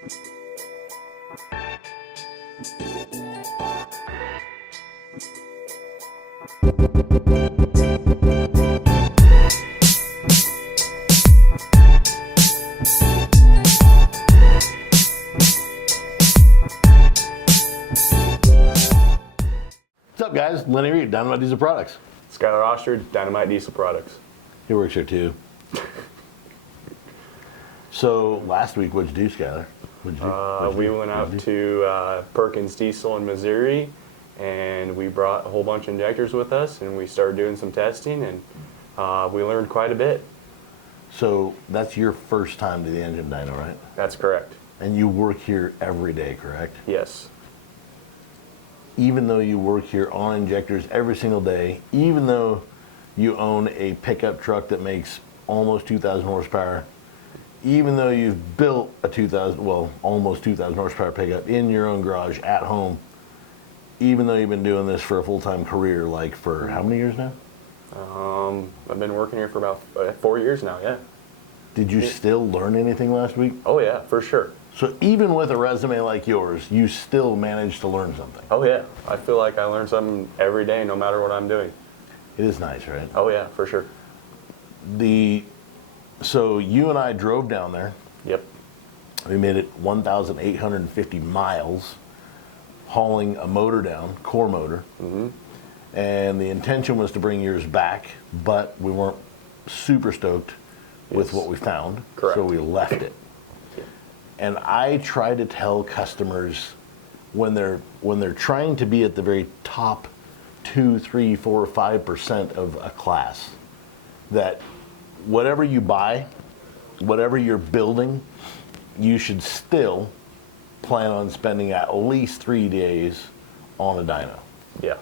What's up, guys? Lenny Reed, Dynomite Diesel Products. Skyler Ostrich, Dynomite Diesel Products. He works here too. So last week, what'd you do, Skyler? We went out to Perkins Diesel in Missouri, and we brought a whole bunch of injectors with us, and we started doing some testing, and we learned quite a bit. So that's your first time to the engine dyno, right? That's correct. And you work here every day, correct? Yes. Even though you work here on injectors every single day, even though you own a pickup truck that makes almost 2,000 horsepower, even though you've built a almost 2,000 horsepower pickup in your own garage at home, even though you've been doing this for a full-time career, like for how many years now? I've been working here for about 4 years now, yeah. Did you still learn anything last week? Oh yeah, for sure. So even with a resume like yours, you still managed to learn something? Oh yeah, I feel like I learn something every day, no matter what I'm doing. It is nice, right? Oh yeah, for sure. So you and I drove down there. Yep. We made it 1,850 miles, hauling a motor down, core motor. Mm-hmm. And the intention was to bring yours back, but we weren't super stoked with what we found. Correct. So we left it. Yeah. And I try to tell customers when they're trying to be at the very top 2, 3, 4, 5% of a class, that whatever you buy, whatever you're building, you should still plan on spending at least 3 days on a dyno. Yeah.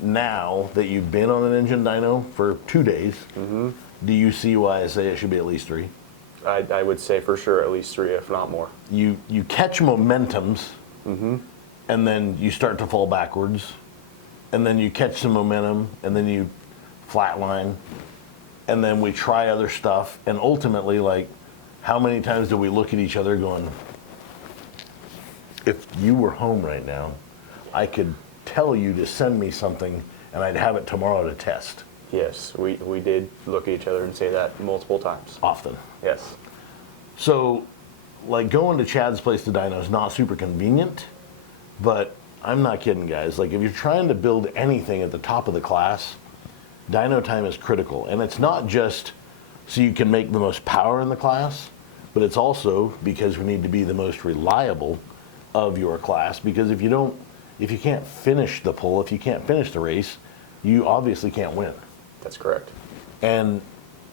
Now that you've been on an engine dyno for 2 days, mm-hmm. do you see why I say it should be at least 3? I would say for sure at least 3, if not more. You catch momentums, mm-hmm. and then you start to fall backwards, and then you catch some momentum, and then you flatline, and then we try other stuff, and ultimately, like, how many times do we look at each other going, if you were home right now, I could tell you to send me something, and I'd have it tomorrow to test. Yes, we did look at each other and say that multiple times. Often. Yes. So, like, going to Chad's place to dyno is not super convenient, but I'm not kidding, guys. Like, if you're trying to build anything at the top of the class, dyno time is critical. And it's not just so you can make the most power in the class, but it's also because we need to be the most reliable of your class. Because if you can't finish the pull, if you can't finish the race, you obviously can't win. That's correct. And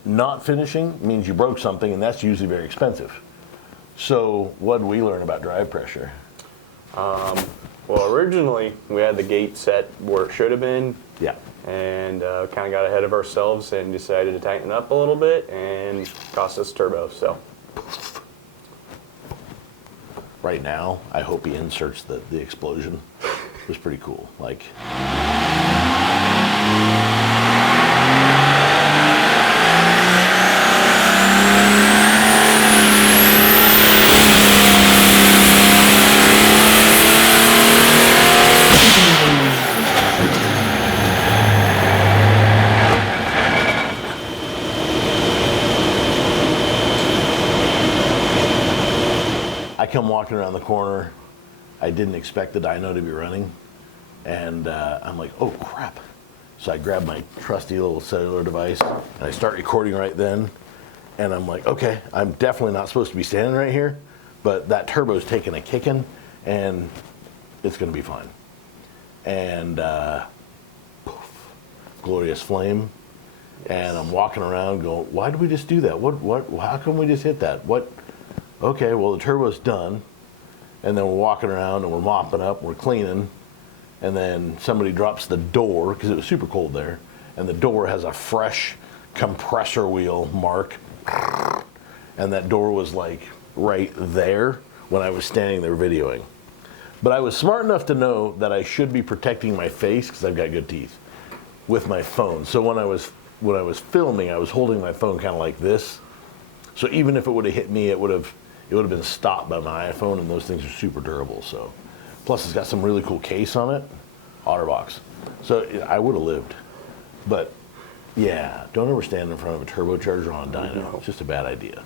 not finishing means you broke something, and that's usually very expensive. So what did we learn about drive pressure? Well, originally we had the gate set where it should have been. Yeah. And kind of got ahead of ourselves and decided to tighten up a little bit, and cost us turbo. So right now, I hope he inserts the explosion. It was pretty cool. Like. I come walking around the corner. I didn't expect the dyno to be running, and I'm like, oh crap. So I grab my trusty little cellular device, and I start recording right then, and I'm like, okay, I'm definitely not supposed to be standing right here, but that turbo's taking a kicking, and it's gonna be fine. And poof, glorious flame, and I'm walking around going, why did we just do that? How come we just hit that? Okay, well, the turbo's done, and then we're walking around and we're mopping up, we're cleaning, and then somebody drops the door, because it was super cold there, and the door has a fresh compressor wheel mark, and that door was like right there when I was standing there videoing. But I was smart enough to know that I should be protecting my face, because I've got good teeth, with my phone. So when I was filming, I was holding my phone kind of like this. So even if it would have hit me, it would have it would have been stopped by my iPhone, and those things are super durable. So, plus it's got some really cool case on it, OtterBox. So I would have lived, but yeah, don't ever stand in front of a turbocharger on a dyno. No. It's just a bad idea.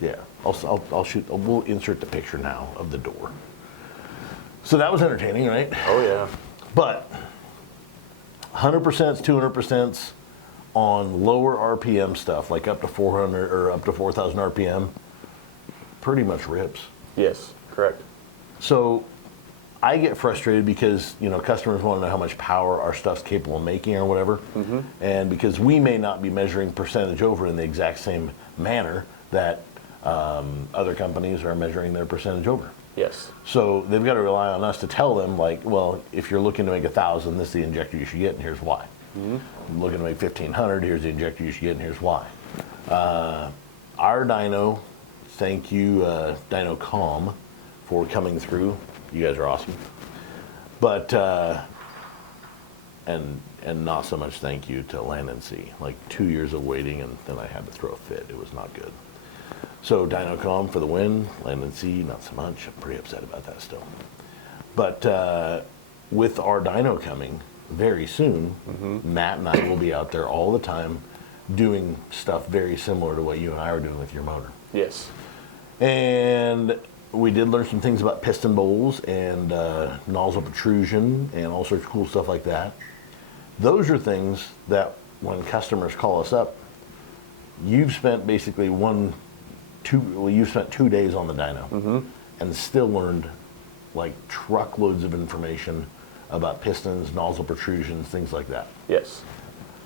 Yeah, I'll shoot. We'll insert the picture now of the door. So that was entertaining, right? Oh yeah. But 100%, 200% on lower RPM stuff, like up to 400 or up to 4,000 RPM, pretty much rips. Yes, correct. So I get frustrated because, you know, customers want to know how much power our stuff's capable of making or whatever. And because we may not be measuring percentage over in the exact same manner that other companies are measuring their percentage over. Yes. So they've got to rely on us to tell them, like, well, if you're looking to make 1,000, this is the injector you should get, and here's why. Looking to make 1,500, here's the injector you should get, and here's why. Our dyno, thank you, Dyno for coming through. You guys are awesome. But, and not so much thank you to Land and Sea. Like 2 years of waiting, and then I had to throw a fit. It was not good. So Dyno for the win, Land and Sea, not so much. I'm pretty upset about that still. But with our dyno coming very soon, Matt and I will be out there all the time doing stuff very similar to what you and I are doing with your motor. Yes. And we did learn some things about piston bowls and nozzle protrusion and all sorts of cool stuff like that. Those are things that when customers call us up, you've spent basically you've spent 2 days on the dyno and still learned like truckloads of information about pistons, nozzle protrusions, things like that. Yes.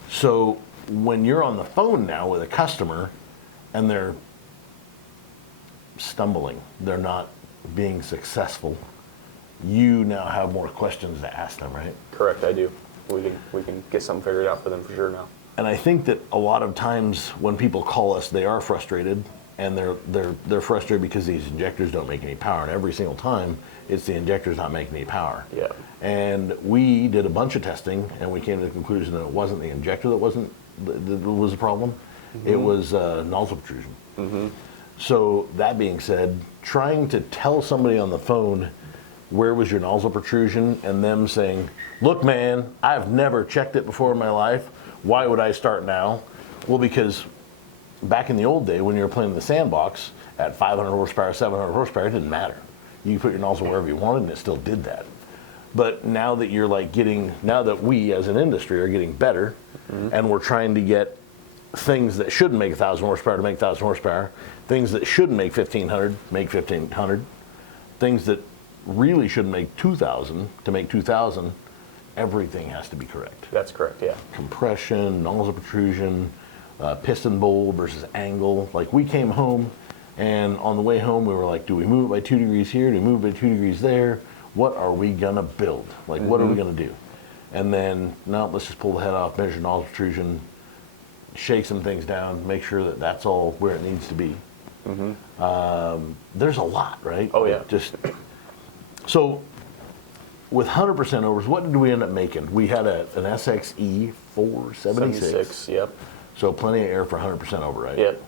So when you're on the phone now with a customer and they're stumbling, they're not being successful, you now have more questions to ask them, right? Correct, I do. We can get something figured out for them for sure now. And I think that a lot of times when people call us, they are frustrated, and they're frustrated because these injectors don't make any power, and every single time it's the injectors not making any power. Yeah. And we did a bunch of testing, and we came to the conclusion that it wasn't the injector that was the problem. It was nozzle protrusion. So that being said, trying to tell somebody on the phone where was your nozzle protrusion, and them saying, look man, I've never checked it before in my life, why would I start now? Well, because back in the old day when you were playing in the sandbox at 500 horsepower, 700 horsepower, it didn't matter. You could put your nozzle wherever you wanted and it still did that. But now that you're like now that we as an industry are getting better, and we're trying to get things that shouldn't make 1,000 horsepower to make 1,000 horsepower, things that shouldn't make 1,500 make 1,500, things that really shouldn't make 2,000 to make 2,000, everything has to be correct. That's correct, yeah. Compression, nozzle protrusion, piston bowl versus angle. Like we came home, and on the way home we were like, do we move it by 2 degrees here? Do we move it by 2 degrees there? What are we gonna build? Like what are we gonna do? And then, no, let's just pull the head off, measure nozzle protrusion, shake some things down, make sure that that's all where it needs to be. There's a lot, right? Oh yeah. So with 100% overs, what did we end up making? We had an SXE 476. 76, yep. So plenty of air for 100% over, right? Yep.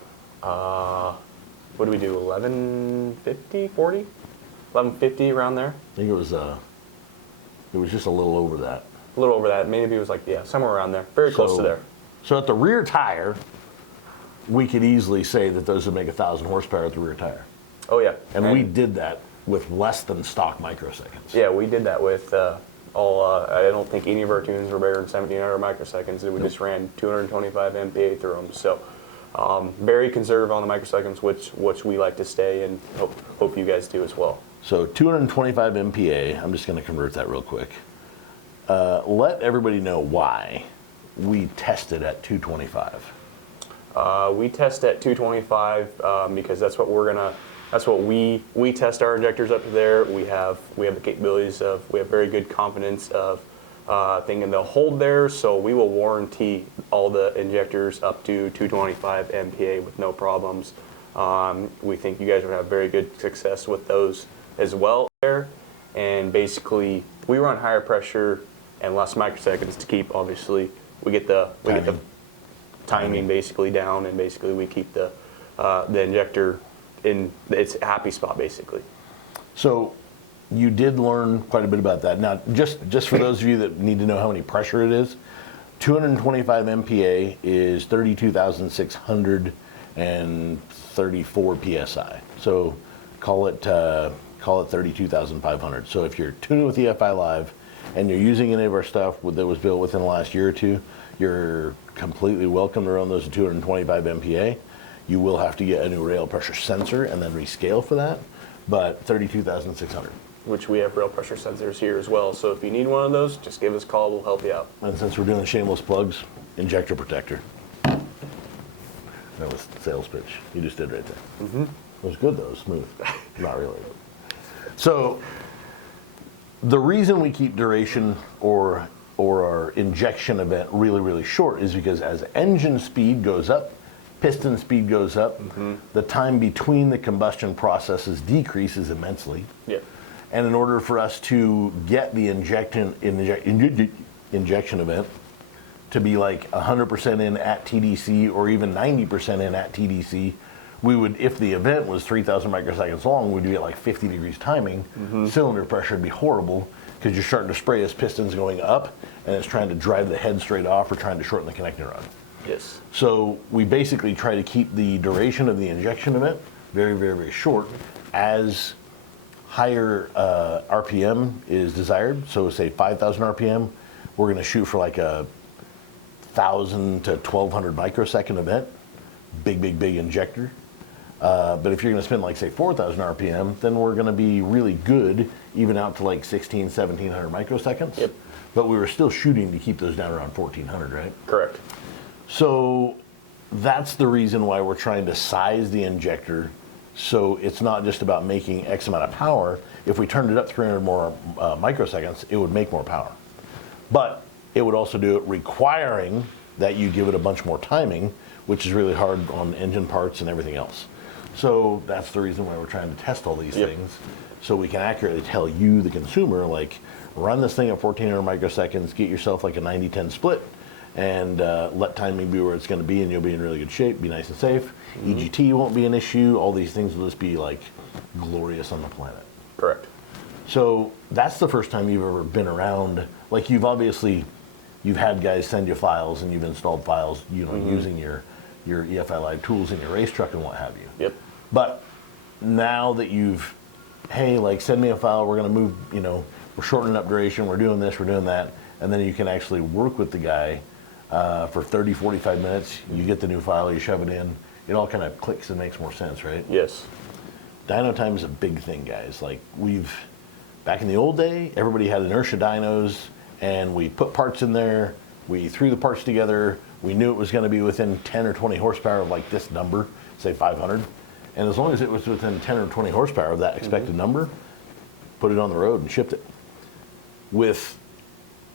What do we do, 1150, 40? 1150 around there? I think it was just a little over that. A little over that. Maybe it was like, yeah, somewhere around there. Very close to there. So at the rear tire, we could easily say that those would make 1,000 horsepower at the rear tire. Oh yeah. And we did that with less than stock microseconds. Yeah, we did that with I don't think any of our tunes were better than 1,700 microseconds. We just ran 225 MPa through them. So very conservative on the microseconds, which we like to stay, and hope you guys do as well. So 225 MPa, I'm just going to convert that real quick. Let everybody know why we tested at 225. We test at 225 because that's what we test our injectors up to there. We have the capabilities we have very good confidence of thinking they'll hold there, so we will warranty all the injectors up to 225 MPa with no problems. We think you guys would have very good success with those as well there. And basically, we run higher pressure and less microseconds to keep. Obviously, we get the timing basically down, and basically we keep the injector in its happy spot basically. So you did learn quite a bit about that. Now, just for those of you that need to know how many pressure it is, 225 MPa is 32,634 psi. So call it 32,500. So if you're tuning with EFI Live and you're using any of our stuff that was built within the last year or two, you're completely welcome to run those at 225 MPa. You will have to get a new rail pressure sensor and then rescale for that, but 32,600. Which we have rail pressure sensors here as well. So if you need one of those, just give us a call. We'll help you out. And since we're doing shameless plugs, injector protector. That was sales pitch. You just did right there. Mm-hmm. It was good though, smooth. Not really. So the reason we keep duration or our injection event really, really short is because as engine speed goes up, piston speed goes up, the time between the combustion processes decreases immensely. Yeah. And in order for us to get the injection event to be like 100% in at TDC or even 90% in at TDC, we would, if the event was 3,000 microseconds long, we'd be at like 50 degrees timing. Cylinder pressure would be horrible because you're starting to spray as piston's going up and it's trying to drive the head straight off or trying to shorten the connecting rod. Yes. So we basically try to keep the duration of the injection event very, very, very short as higher RPM is desired. So say 5,000 RPM, we're going to shoot for like a 1,000 to 1,200 microsecond event, big injector. But if you're going to spend like say 4,000 RPM, then we're going to be really good even out to like 1,700 microseconds. Yep. But we were still shooting to keep those down around 1,400, right? Correct. So that's the reason why we're trying to size the injector so it's not just about making X amount of power. If we turned it up 300 more microseconds, it would make more power. But it would also do it requiring that you give it a bunch more timing, which is really hard on engine parts and everything else. So that's the reason why we're trying to test all these things, so we can accurately tell you, the consumer, like, run this thing at 1,400 microseconds, get yourself like a 90-10 split, and let timing be where it's going to be, and you'll be in really good shape, be nice and safe. EGT won't be an issue. All these things will just be like glorious on the planet. Correct. So that's the first time you've ever been around. Like you've had guys send you files and you've installed files, you know, using your EFI Live tools in your race truck and what have you. Yep. But now that hey, like send me a file, we're going to move, you know, we're shortening up duration, we're doing this, we're doing that, and then you can actually work with the guy for 30, 45 minutes. You get the new file, you shove it in. It all kind of clicks and makes more sense, right? Yes. Dyno time is a big thing, guys. Like back in the old day, everybody had inertia dynos, and we put parts in there, we threw the parts together, we knew it was going to be within 10 or 20 horsepower of like this number, say 500. And as long as it was within 10 or 20 horsepower of that expected number, put it on the road and shipped it. With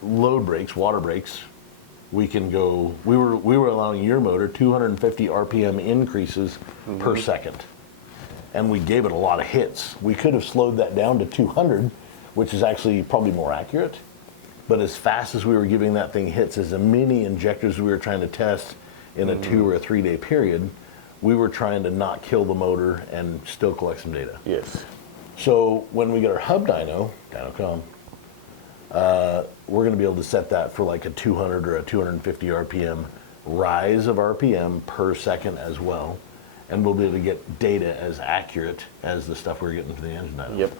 load brakes, water brakes, we can go, we were allowing your motor 250 RPM increases per second. And we gave it a lot of hits. We could have slowed that down to 200, which is actually probably more accurate. But as fast as we were giving that thing hits, as many injectors we were trying to test in a 2 or a 3 day period, we were trying to not kill the motor and still collect some data. Yes. So when we get our hub dyno, Dyno.com, we're going to be able to set that for like a 200 or a 250 RPM rise of RPM per second as well. And we'll be able to get data as accurate as the stuff we're getting for the engine dyno. Yep.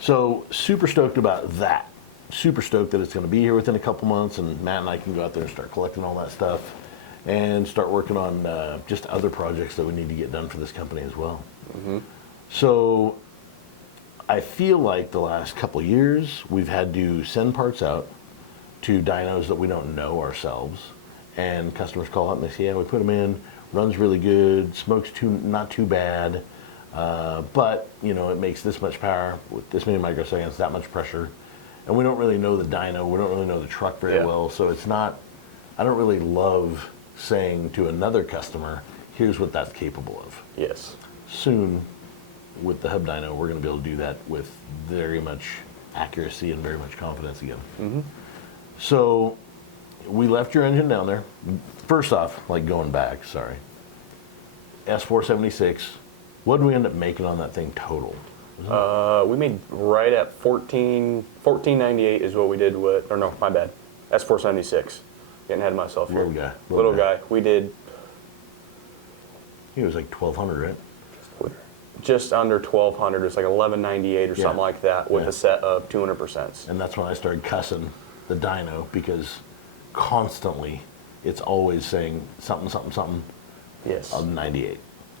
So super stoked about that. Super stoked that it's going to be here within a couple months, and Matt and I can go out there and start collecting all that stuff and start working on just other projects that we need to get done for this company as well. So I feel like the last couple of years we've had to send parts out to dynos that we don't know ourselves, and customers call up and they say, yeah, we put them in, runs really good, smokes not too bad, but you know, it makes this much power with this many microseconds, that much pressure, and we don't really know the dyno, we don't really know the truck very well, so it's not, I don't really love saying to another customer, here's what that's capable of. Yes. Soon, with the hub dyno, we're going to be able to do that with very much accuracy and very much confidence again. So we left your engine down there. First off, like going back, sorry, S476, What did we end up making on that thing total? We made right at 1498 is what we did with, or no, my bad. That's 476. Getting ahead of myself here. Little guy. We did He was like 1,200, right? just under 1200. It's like 1198 or something like that with a set of 200%. And that's when I started cussing the dyno, because constantly it's always saying something, something, something Yes. of 98.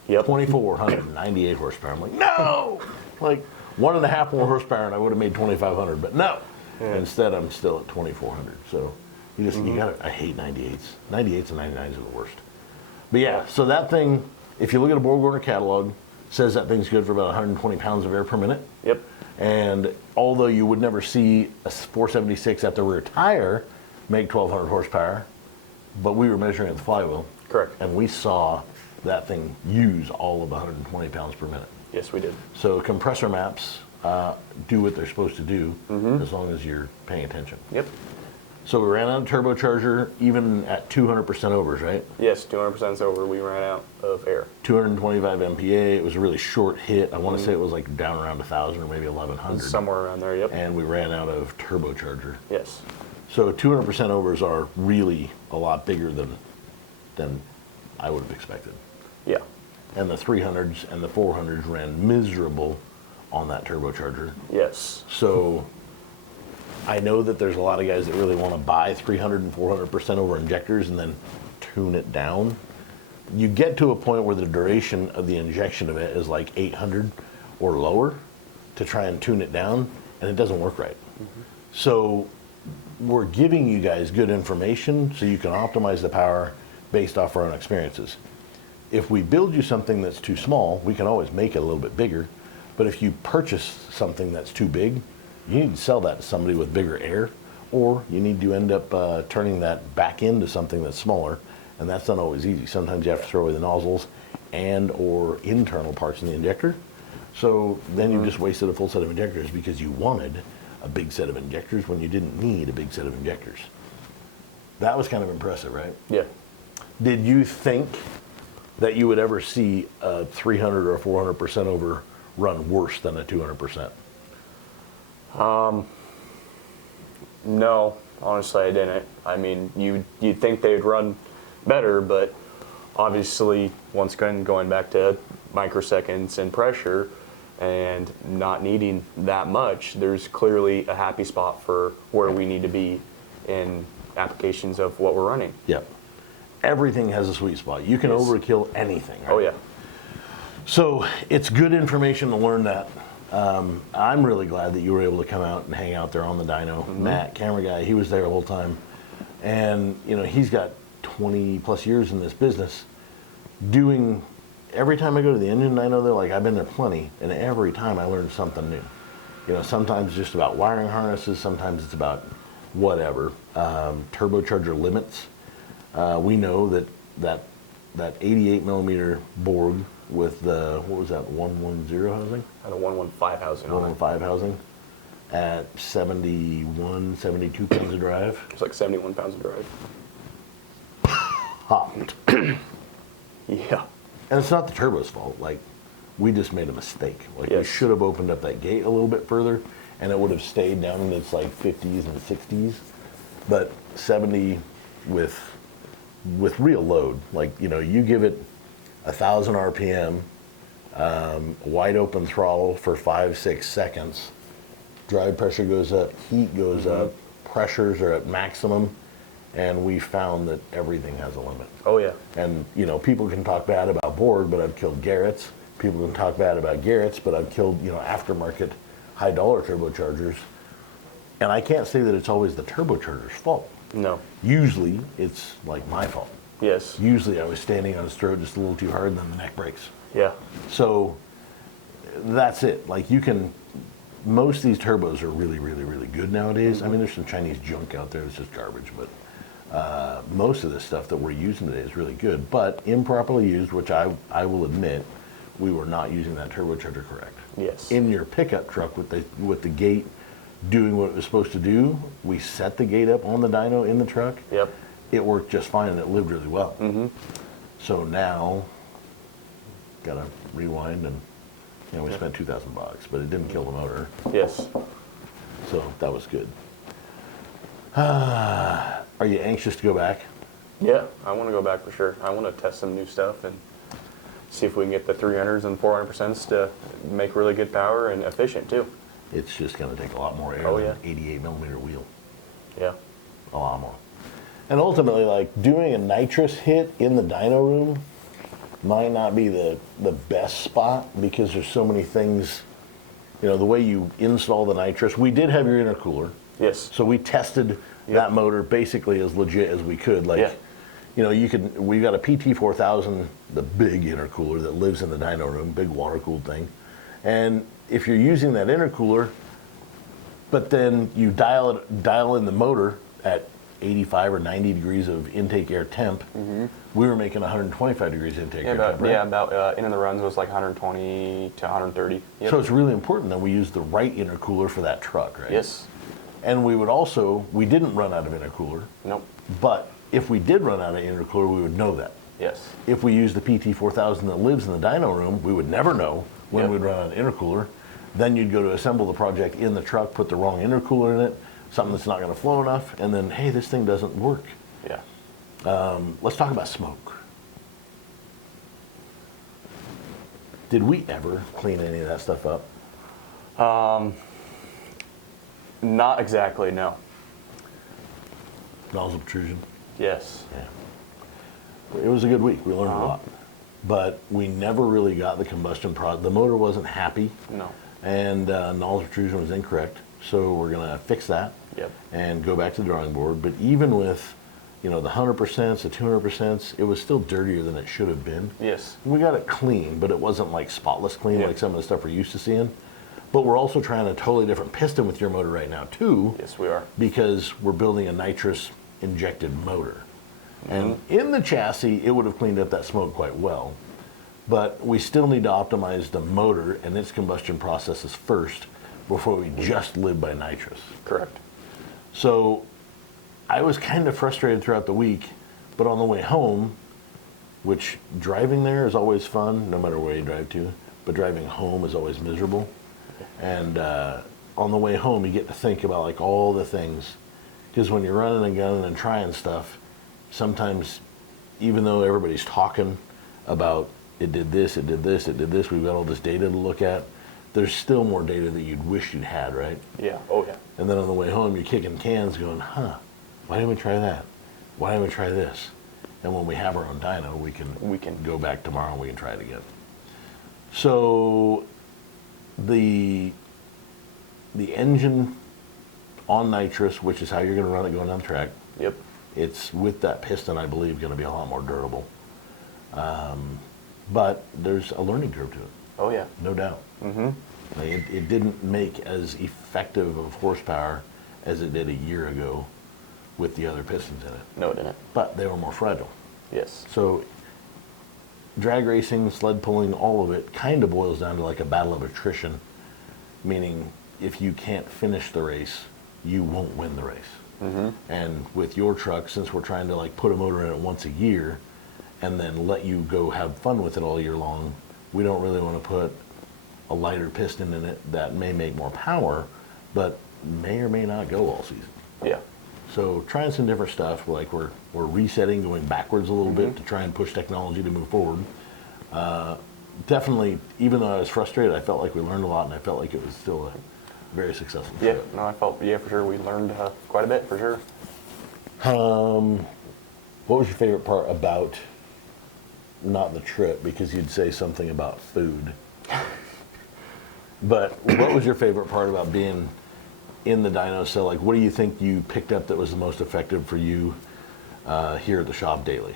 Yep. 2,498 horsepower. I'm like, no! Like 1.5 more horsepower and I would have made 2,500, but no. Yeah. Instead, I'm still at 2,400. So you gotta, I hate 98s. 98s and 99s are the worst. But yeah, so that thing, if you look at a BorgWarner catalog, says that thing's good for about 120 pounds of air per minute. Yep. And although you would never see a 476 at the rear tire make 1,200 horsepower, but we were measuring at the flywheel. Correct. And we saw that thing use all of the 120 pounds per minute. Yes, we did. So compressor maps do what they're supposed to do as long as you're paying attention. Yep. So we ran out of turbocharger even at 200% overs, right? Yes, 200% over. We ran out of air. 225 MPA. It was a really short hit. I want to say it was like down around 1,000 or maybe 1,100. Somewhere around there, yep. And we ran out of turbocharger. Yes. So 200% overs are really a lot bigger than I would have expected. Yeah. And the 300s and the 400s ran miserable on that turbocharger. Yes. So I know that there's a lot of guys that really want to buy 300 and 400% over injectors and then tune it down. You get to a point where the duration of the injection of it is like 800 or lower to try and tune it down, and it doesn't work right. So we're giving you guys good information so you can optimize the power based off our own experiences. If we build you something that's too small, we can always make it a little bit bigger. But if you purchase something that's too big, you need to sell that to somebody with bigger air, or you need to end up turning that back into something that's smaller, and that's not always easy. Sometimes you have to throw away the nozzles and or internal parts in the injector. So then you just wasted a full set of injectors because you wanted a big set of injectors when you didn't need a big set of injectors. That was kind of impressive, right? Yeah. Did you think that you would ever see a 300 or a 400% over run worse than a 200%? No, honestly, I didn't. I mean, you'd think they'd run better, but obviously, once again, going back to microseconds and pressure and not needing that much, there's clearly a happy spot for where we need to be in applications of what we're running. Yep. Everything has a sweet spot. You can Yes. overkill anything. Right? Oh, yeah. So it's good information to learn that. I'm really glad that you were able to come out and hang out there on the dyno. Matt, camera guy, he was there the whole time. And, you know, he's got 20 plus years in this business doing, every time I go to the engine dyno, they're like, I've been there plenty. And every time I learn something new. You know, sometimes it's just about wiring harnesses. Sometimes it's about whatever. Turbocharger limits. We know that 88 millimeter Borg with the, what was that, 110 housing? Had a 115 housing on it. 115 housing at 71, 72 pounds of drive. It's like 71 pounds of drive. Hopped. Yeah. And it's not the turbo's fault. Like, we just made a mistake. Like, we Yes. should have opened up that gate a little bit further, and it would have stayed down in its like 50s and 60s. But 70 with real load, like, you know, you give it 1,000 RPM, wide open throttle for 5-6 seconds, drive pressure goes up, heat goes up, pressures are at maximum, and we found that everything has a limit. Oh, yeah. And, you know, people can talk bad about Borg, but I've killed Garrett's. People can talk bad about Garrett's, but I've killed, you know, aftermarket high dollar turbochargers. And I can't say that it's always the turbocharger's fault. No. Usually it's like my fault. Yes. Usually I was standing on his throat just a little too hard and then the neck breaks. Yeah. So that's it. Like, you can, most of these turbos are really, really, really good nowadays. I mean, there's some Chinese junk out there that's just garbage, but most of the stuff that we're using today is really good. But improperly used, which I will admit, we were not using that turbocharger correct. Yes. In your pickup truck with the gate doing what it was supposed to do, we set the gate up on the dyno in the truck. Yep. It worked just fine and it lived really well. So now got to rewind, and we spent $2,000, but it didn't kill the motor. Yes. So that was good. Are you anxious to go back? Yeah, I want to go back for sure. I want to test some new stuff and see if we can get the 300s and 400% to make really good power and efficient too. It's just going to take a lot more air than an 88 millimeter wheel. Yeah. A lot more. And ultimately, like, doing a nitrous hit in the dyno room might not be the best spot, because there's so many things, the way you install the nitrous. We did have your intercooler. Yes. So we tested that motor basically as legit as we could. Like, we got a PT4000, the big intercooler that lives in the dyno room, big water-cooled thing. And if you're using that intercooler, but then you dial in the motor at 85 or 90 degrees of intake air temp, we were making 125 degrees intake air temp, right? Yeah, about in the runs was like 120 to 130. Yep. So it's really important that we use the right intercooler for that truck, right? Yes. And we didn't run out of intercooler. Nope. But if we did run out of intercooler, we would know that. Yes. If we use the PT4000 that lives in the dyno room, we would never know when we'd run out of intercooler. Then you'd go to assemble the project in the truck, put the wrong intercooler in it, something that's not going to flow enough, and then, hey, this thing doesn't work. Yeah. Let's talk about smoke. Did we ever clean any of that stuff up? Not exactly, no. Nozzle protrusion? Yes. Yeah. It was a good week. We learned a lot. But we never really got the combustion product. The motor wasn't happy. No. And nozzle protrusion was incorrect. So we're going to fix that. Yep. And go back to the drawing board. But even with, the 100%, the 200%, it was still dirtier than it should have been. Yes. We got it clean, but it wasn't like spotless clean like some of the stuff we're used to seeing. But we're also trying a totally different piston with your motor right now too. Yes, we are. Because we're building a nitrous injected motor. And in the chassis, it would have cleaned up that smoke quite well. But we still need to optimize the motor and its combustion processes first before we just live by nitrous. Correct. So I was kind of frustrated throughout the week, but on the way home, which driving there is always fun, no matter where you drive to, but driving home is always miserable. And on the way home, you get to think about like all the things. Because when you're running and gunning and trying stuff, sometimes, even though everybody's talking about it did this, it did this, it did this, we've got all this data to look at, there's still more data that you'd wish you'd had, right? Yeah. Oh, yeah. And then on the way home, you're kicking cans going, why didn't we try that? Why didn't we try this? And when we have our own dyno, we can go back tomorrow and we can try it again. So the engine on nitrous, which is how you're going to run it going down the track. Yep. It's with that piston, I believe, going to be a lot more durable. But there's a learning curve to it. Oh, yeah. No doubt. It didn't make as effective of horsepower as it did a year ago with the other pistons in it. No, it didn't. But they were more fragile. Yes. So drag racing, sled pulling, all of it kind of boils down to like a battle of attrition, meaning if you can't finish the race, you won't win the race. And with your truck, since we're trying to like put a motor in it once a year and then let you go have fun with it all year long, we don't really want to put a lighter piston in it that may make more power, but may or may not go all season. Yeah. So trying some different stuff, like we're resetting, going backwards a little bit to try and push technology to move forward. Definitely, even though I was frustrated, I felt like we learned a lot, and I felt like it was still a very successful trip. Yeah, no, I felt, for sure, we learned quite a bit, for sure. What was your favorite part about, not the trip, because you'd say something about food, but what was your favorite part about being in the dyno cell? Like, what do you think you picked up that was the most effective for you here at the shop daily?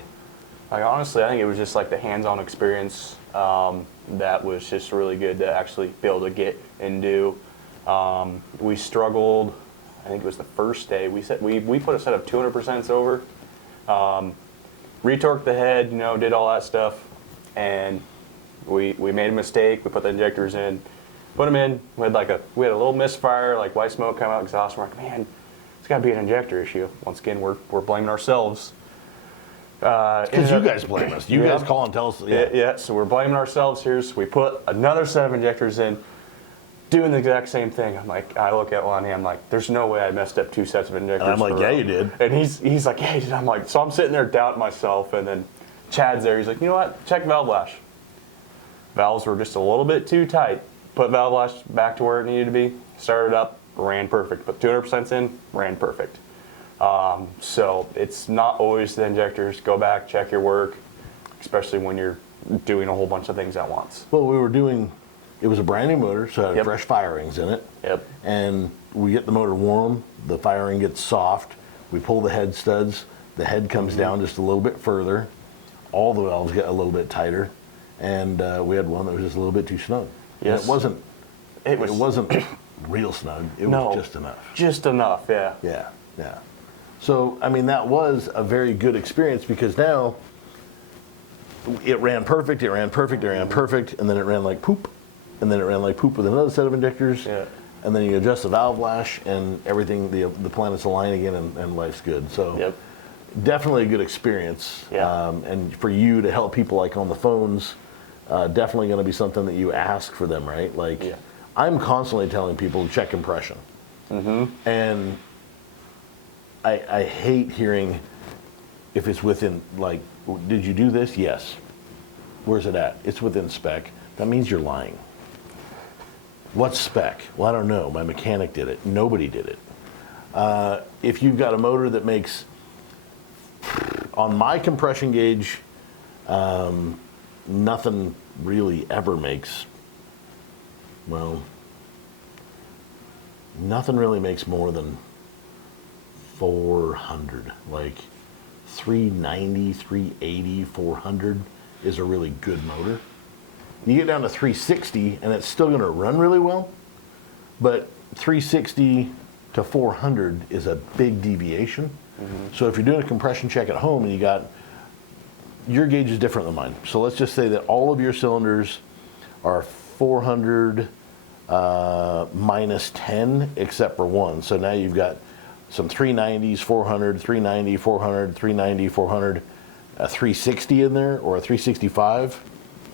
Like, honestly, I think it was just like the hands-on experience that was just really good to actually be able to get and do. We struggled, I think it was the first day, we put a set of 200% over, retorqued the head, did all that stuff, and we made a mistake. We put the injectors in, put them in, we had a little misfire, like white smoke come out, exhaust, we're like, man, it's got to be an injector issue. Once again, we're blaming ourselves. Because you guys blame us. You guys call and tell us. Yeah, so we're blaming ourselves here. So we put another set of injectors in, doing the exact same thing. I'm like, I look at Lonnie, I'm like, there's no way I messed up 2 sets of injectors. And I'm like, yeah, you did. And he's like, yeah, you did. I'm like, so I'm sitting there doubting myself, and then Chad's there. He's like, you know what? Check valve lash. Valves were just a little bit too tight. Put valve lash back to where it needed to be. Started up, ran perfect. Put 200% in, ran perfect. So it's not always the injectors. Go back, check your work, especially when you're doing a whole bunch of things at once. Well, we were doing. It was a brand new motor, so it had fresh firings in it. Yep. And we get the motor warm, the firing gets soft, we pull the head studs, the head comes down just a little bit further, all the valves get a little bit tighter, and we had one that was just a little bit too snug. Yes. And it wasn't real snug, it was just enough. Just enough, yeah. Yeah. So, I mean, that was a very good experience because now it ran perfect, and then it ran like poop. And then it ran like poop with another set of injectors. Yeah. And then you adjust the valve lash and everything, the planets align again and life's good. So definitely a good experience. Yeah. And for you to help people like on the phones, definitely going to be something that you ask for them, right? Like I'm constantly telling people to check compression. And I hate hearing if it's within, like, did you do this? Yes. Where's it at? It's within spec. That means you're lying. What's spec? Well, I don't know. My mechanic did it. Nobody did it. If you've got a motor that makes, on my compression gauge, nothing really ever makes, well, nothing really makes more than 400. Like 390, 380, 400 is a really good motor. You get down to 360 and it's still going to run really well, but 360 to 400 is a big deviation. So if you're doing a compression check at home and you got, your gauge is different than mine. So let's just say that all of your cylinders are 400 minus 10 except for one. So now you've got some 390s, 400, 390, 400, 390, 400, a 360 in there or a 365.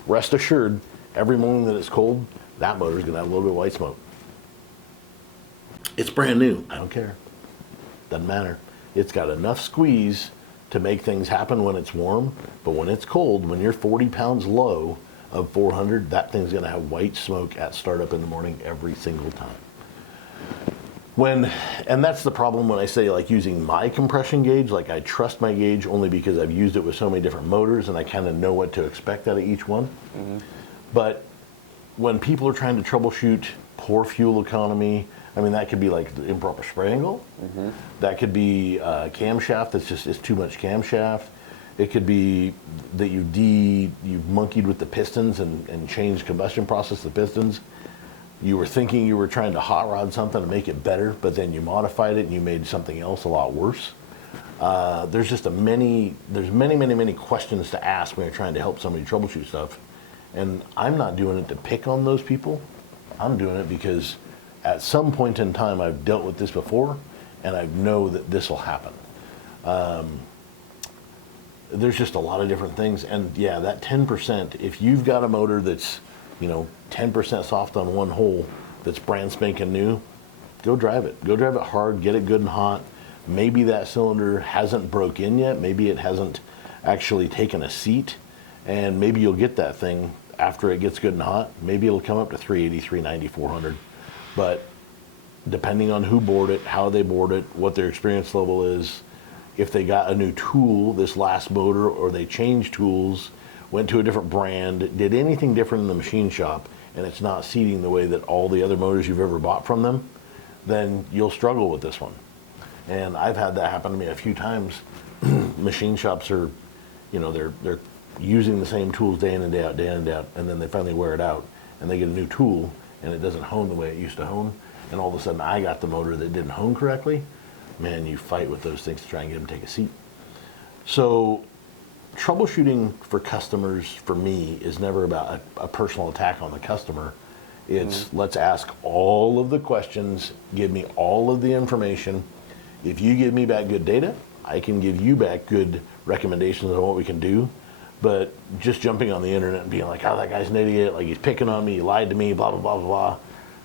Rest assured, every morning that it's cold, that motor is going to have a little bit of white smoke. It's brand new. I don't care. Doesn't matter. It's got enough squeeze to make things happen when it's warm, but when it's cold, when you're 40 pounds low of 400, that thing's going to have white smoke at startup in the morning every single time. And that's the problem when I say like using my compression gauge, like I trust my gauge only because I've used it with so many different motors and I kind of know what to expect out of each one. But when people are trying to troubleshoot poor fuel economy, I mean, that could be like the improper spray angle. That could be camshaft that's just, it's too much camshaft. It could be that you've monkeyed with the pistons and changed combustion process of the pistons. You were thinking you were trying to hot rod something to make it better, but then you modified it and you made something else a lot worse. There's just many questions to ask when you're trying to help somebody troubleshoot stuff. And I'm not doing it to pick on those people. I'm doing it because at some point in time I've dealt with this before and I know that this will happen. There's just a lot of different things. And yeah, that 10%, if you've got a motor that's 10% soft on one hole that's brand spanking new, go drive it. Go drive it hard, get it good and hot. Maybe that cylinder hasn't broke in yet. Maybe it hasn't actually taken a seat. And maybe you'll get that thing after it gets good and hot. Maybe it'll come up to 380, 390, 400. But depending on who bored it, how they bored it, what their experience level is, if they got a new tool this last motor or they changed tools, went to a different brand, did anything different in the machine shop, and it's not seating the way that all the other motors you've ever bought from them, then you'll struggle with this one. And I've had that happen to me a few times. Machine shops are, they're using the same tools day in and day out, and then they finally wear it out, and they get a new tool, and it doesn't hone the way it used to hone, and all of a sudden I got the motor that didn't hone correctly. Man, you fight with those things to try and get them to take a seat. So troubleshooting for customers, for me, is never about a personal attack on the customer. It's let's ask all of the questions, give me all of the information. If you give me back good data, I can give you back good recommendations on what we can do. But just jumping on the internet and being like, oh, that guy's an idiot, like he's picking on me, he lied to me, blah, blah, blah, blah, blah.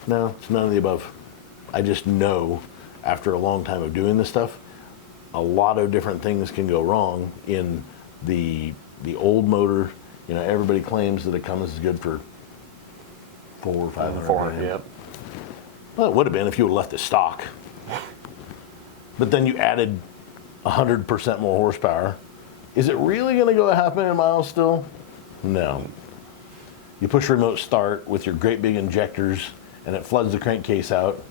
No, it's none of the above. I just know after a long time of doing this stuff, a lot of different things can go wrong in the old motor. You know, everybody claims that a Cummins is good for 400 or 500. 400, yep. Well, it would have been if you would have left it stock. But then you added 100% more horsepower. Is it really going to go a 500,000 miles still? No. You push remote start with your great big injectors, and it floods the crankcase out,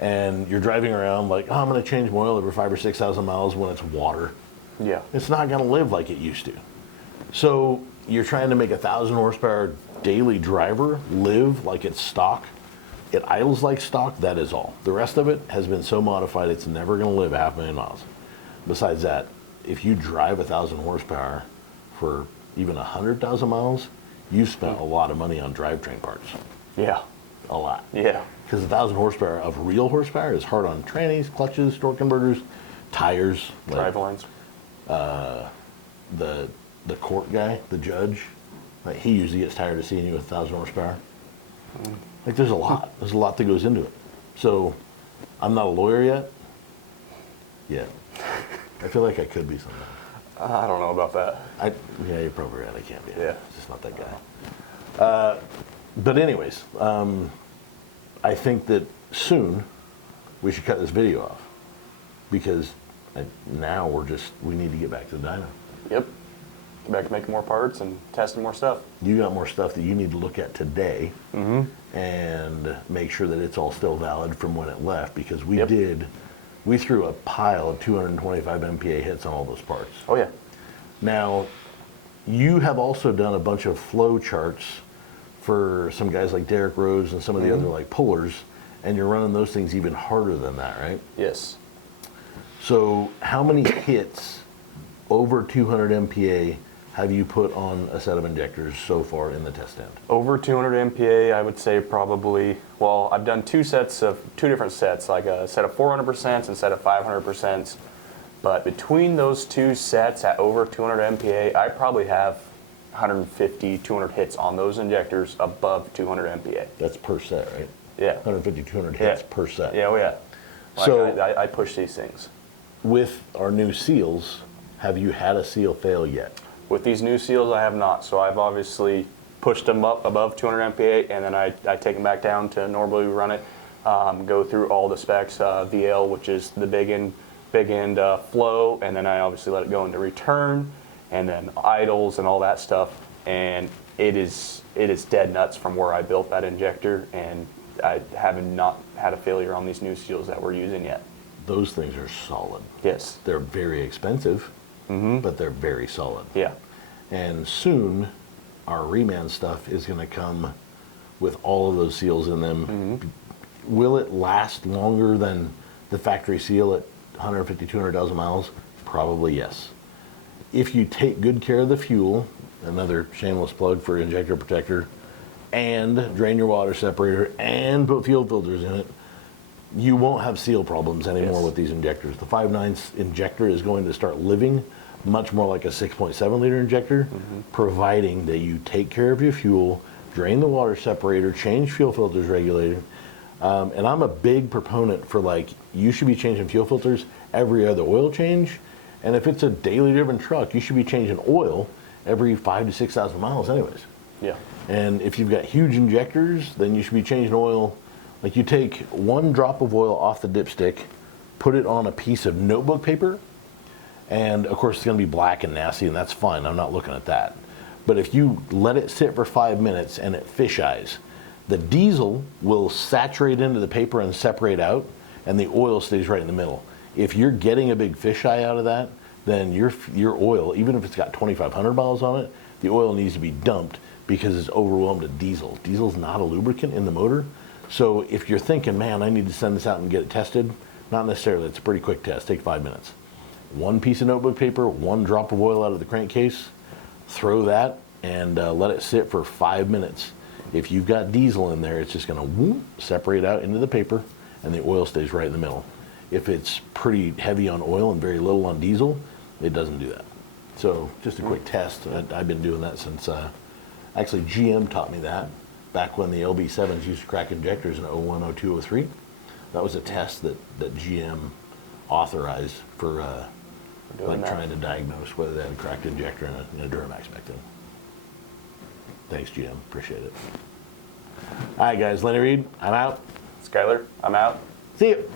and you're driving around like, oh, I'm going to change my oil every 5,000 or 6,000 miles when it's water. Yeah. It's not going to live like it used to. So you're trying to make a 1,000 horsepower daily driver live like it's stock. It idles like stock, that is all. The rest of it has been so modified it's never going to live 500,000 miles. Besides that, if you drive 1,000 horsepower for even 100,000 miles, you've spent a lot of money on drivetrain parts. Yeah. A lot. Yeah. Because 1,000 horsepower of real horsepower is hard on trannies, clutches, torque converters, tires. Drive lines. The court guy, the judge, like he usually gets tired of seeing you with 1,000 horsepower. Like there's a lot. There's a lot that goes into it. So I'm not a lawyer yet. Yeah. I feel like I could be sometime. I don't know about that. Yeah, you're probably right. I can't be. Yeah. Just not that guy. But anyways, I think that soon we should cut this video off because now we need to get back to the dyno. Yep. Get back to making more parts and testing more stuff. You got more stuff that you need to look at today and make sure that it's all still valid from when it left because we threw a pile of 225 MPa hits on all those parts. Oh yeah. Now, you have also done a bunch of flow charts for some guys like Derek Rose and some of the other like pullers, and you're running those things even harder than that, right? Yes. So how many hits over 200 MPa have you put on a set of injectors so far in the test stand? Over 200 MPa, I would say probably, well, I've done two different sets, like a set of 400% and a set of 500%. But between those two sets at over 200 MPa, I probably have 150, 200 hits on those injectors above 200 MPa. That's per set, right? Yeah. 150, 200 hits per set. Yeah, oh yeah. Like So I push these things. with our new seals, have you had a seal fail yet? With these new seals, I have not. So I've obviously pushed them up above 200 MPa, and then I take them back down to normally run it. Go through all the specs, VL, which is the big end flow, and then I obviously let it go into return, and then idles and all that stuff. And it is dead nuts from where I built that injector, and I have not had a failure on these new seals that we're using yet. Those things are solid. Yes. They're very expensive, but they're very solid. Yeah. And soon, our reman stuff is going to come with all of those seals in them. Will it last longer than the factory seal at 150, 200,000 miles? Probably yes. If you take good care of the fuel, another shameless plug for injector protector, and drain your water separator and put fuel filters in it, you won't have seal problems anymore with these injectors. The 5.9 injector is going to start living much more like a 6.7 liter injector, providing that you take care of your fuel, drain the water separator, change fuel filters regularly. And I'm a big proponent for you should be changing fuel filters every other oil change. And if it's a daily driven truck, you should be changing oil every 5,000 to 6,000 miles anyways. Yeah. And if you've got huge injectors, then you should be changing oil. Like you take one drop of oil off the dipstick, put it on a piece of notebook paper, and of course it's going to be black and nasty, and that's fine. I'm not looking at that. But if you let it sit for 5 minutes and it fisheyes, the diesel will saturate into the paper and separate out, and the oil stays right in the middle. If you're getting a big fisheye out of that, then your oil, even if it's got 2,500 miles on it, the oil needs to be dumped because it's overwhelmed with diesel. Diesel's not a lubricant in the motor. So if you're thinking, man, I need to send this out and get it tested, not necessarily. It's a pretty quick test. Take 5 minutes. One piece of notebook paper, one drop of oil out of the crankcase, throw that, and let it sit for 5 minutes. If you've got diesel in there, it's just going to separate out into the paper, and the oil stays right in the middle. If it's pretty heavy on oil and very little on diesel, it doesn't do that. So just a quick test. I've been doing that since, actually GM taught me that back when the LB7s used to crack injectors in 01, 02, 03. That was a test that GM authorized for like trying to diagnose whether they had a cracked injector in a Duramax back then. Thanks, GM. Appreciate it. All right, guys. Lenny Reed, I'm out. Skyler, I'm out. See you.